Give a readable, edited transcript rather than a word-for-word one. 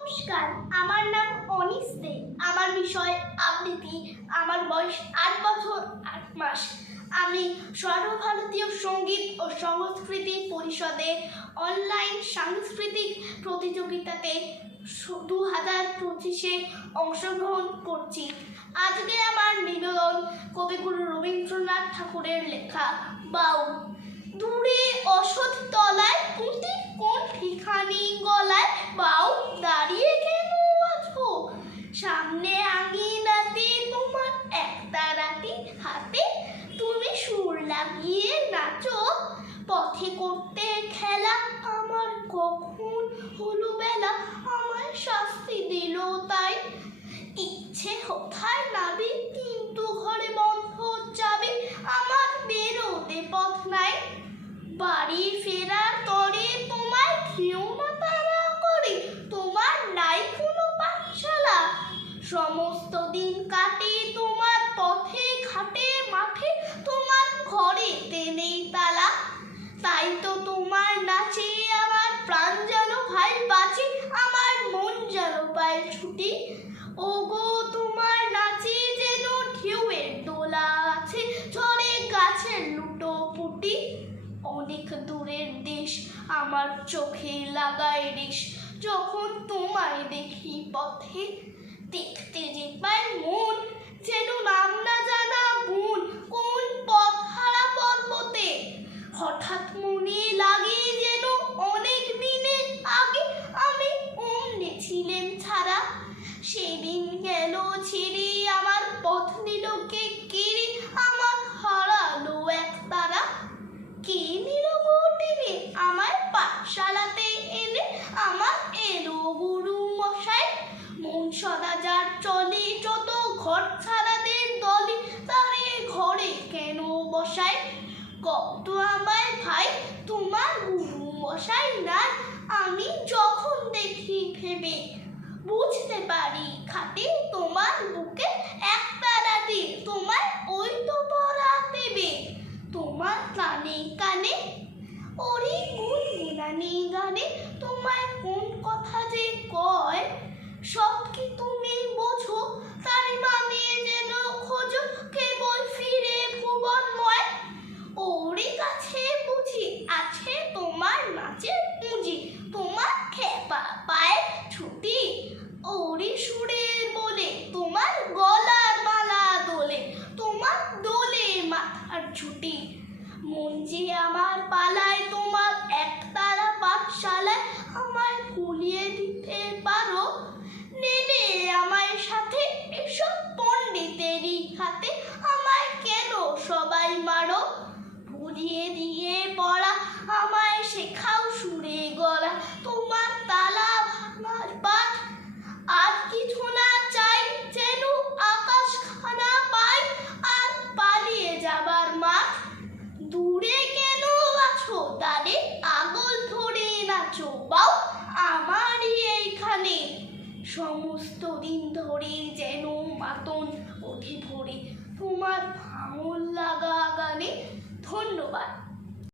নমস্কার, আমার নাম অনিস দে। আমার বিষয় আবৃত্তি। আমার বয়স ৮ বছর ৮ মাস। আমি সর্বভারতীয় সঙ্গীত ও সংস্কৃতি পরিষদে অনলাইন সাংস্কৃতিক প্রতিযোগিতাতে 2025-এ অংশগ্রহণ করছি। আজকে আমার নিবেদন কবিগুরু রবীন্দ্রনাথ ঠাকুরের লেখা বাউল। দূরে অসৎ তলায় পুঁতি কোন ঠিকানি গলায়, বাউল দাঁড়িয়ে কেন আছো? সামনে আঙিনাতে তোমার একতারাটি হাতে, তুমি সুর লাগিয়ে নাচো। পথে করতে খেলা আমার কখন হলো বেলা, আমায় শাস্তি দিল তাই। ইচ্ছে কোথায় নাবি কিন্তু ঘরে বন্ধ চাবি, আমার বেরোতে পথ নাই। বাড়ি ফেরার তরে তোমায় খেও না তাড়া করে, তোমার নাই কোনো পাঠশালা। সমস্ত দিন কাটে তোমার পথে ঘাটে মাঠে, তোমার ঘরেতে নেই তালা। তাই তো তোমার নাচে আমার প্রাণ যেন ভাই বাঁচে, আমার মন যেন পায় ছুটি। ওগো তোমার নাচে যেন ঢেউয়ের দোলা আছে, ঝড়ে গাছের লুটো পুটি। অনেক দূরের দেশ আমার চোখে লাগায় রেশ, যখন তোমায় দেখি পথে। দেখতে যে পাই মন যেন নাম না জানা বুন, কোন পথ হারা পর্বতে। হঠাৎ মনে লাগে যেন অনেক দিনের আগে আমি অমনে ছিলেন ছাড়া। সেদিন গেল ছেড়ে আমার পথ নিল কে কেড়ে, আমার হারালো এক তারা। কে নিল গো টেনে আমায় পাঠশালাতে এনে, আমার এলো গুরু মশাই। মন সদা যার চলে যত ঘর ছাড়াদের দলে, তারে ঘরে কেন বসায়? কত আমায় ভাই তোমার গুরু মশাই নাই, আমি যখন দেখি ভেবে। বুঝতে পারি খাটে তোমার বুকে একতারাতে, তোমায় ওই তো পড়া দেবে। তোমার কানে কানে ওরে গুনগুনানি গানে, তোমায় কোন কথা যে কয়, সব কি তুমি বোঝো? তার মানে যেন খোঁজো কেবল ফিরে ভুবনময়। ওরে কাছে বুঝি আছে তোমার নাচের পুঁজি, তোমার খেপা পায় ছুটি। ওরে সুরে বলে তোমার গলার মালা দোলে, তোমার দোলে মাথার ঝুটি। মন যে আমার পালায় তোমার একতারা পাঠশালায়, আমায় ভুলিয়ে দিতে পারো? নেবে আমায় সাথে এসব পণ্ডিতেরই হাতে, আমায় কেন সবাই মারো? ভুলিয়ে দিয়ে পড়া আমায় শেখাও সুরে গলা, তোমার তালা ভাঙার পাঠ। আর কিছু না চাই যেন আকাশ খানা পাই, আর পালিয়ে যাবার মাঠ। দূরে কেন আছো তারে আগল ধরে নাচো, বাউ আমারই এইখানে। সমস্ত দিন ধরে যেন মাতন ওঠে ভরে, তোমার ভাঙল লাগা গানে। ধন্যবাদ।